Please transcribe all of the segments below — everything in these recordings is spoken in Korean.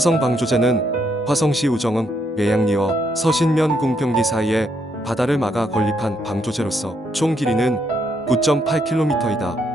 화성 방조제는 화성시 우정읍 매양리와 서신면 궁평리 사이에 바다를 막아 건립한 방조제로서 총 길이는 9.8km이다.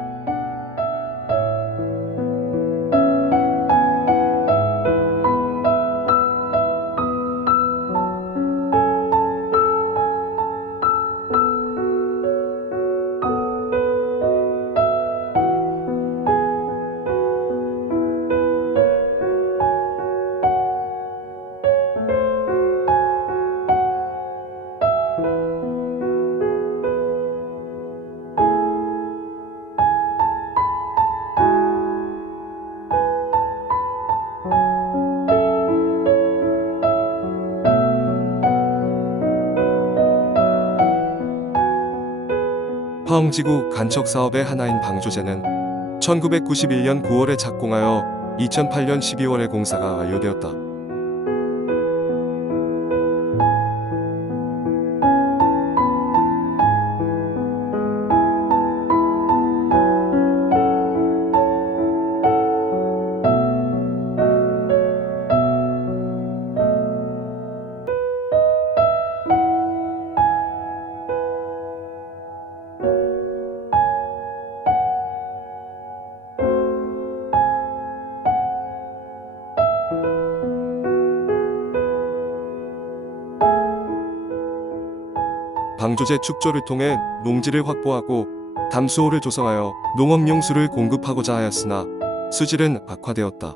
화성지구 간척 사업의 하나인 방조제는 1991년 9월에 착공하여 2008년 12월에 공사가 완료되었다. 방조제 축조를 통해 농지를 확보하고 담수호를 조성하여 농업용수를 공급하고자 하였으나 수질은 악화되었다.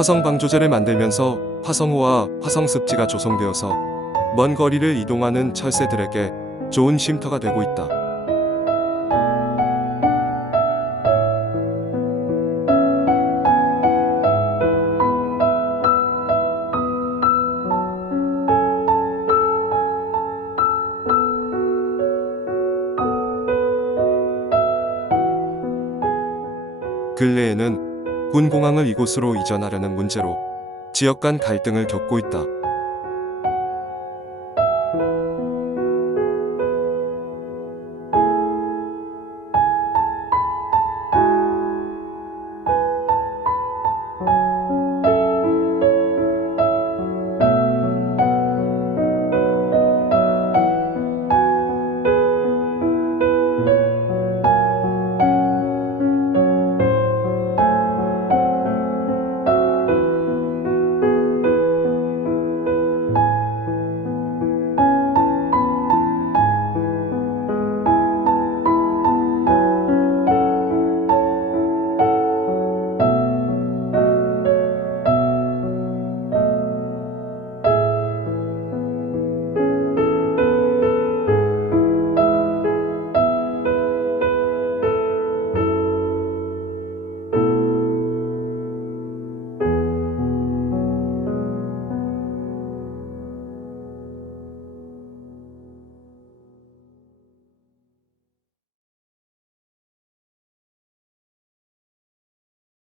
화성 방조제를 만들면서 화성호와 화성습지가 조성되어서 먼 거리를 이동하는 철새들에게 좋은 쉼터가 되고 있다. 근래에는 군공항을 이곳으로 이전하려는 문제로 지역 간 갈등을 겪고 있다.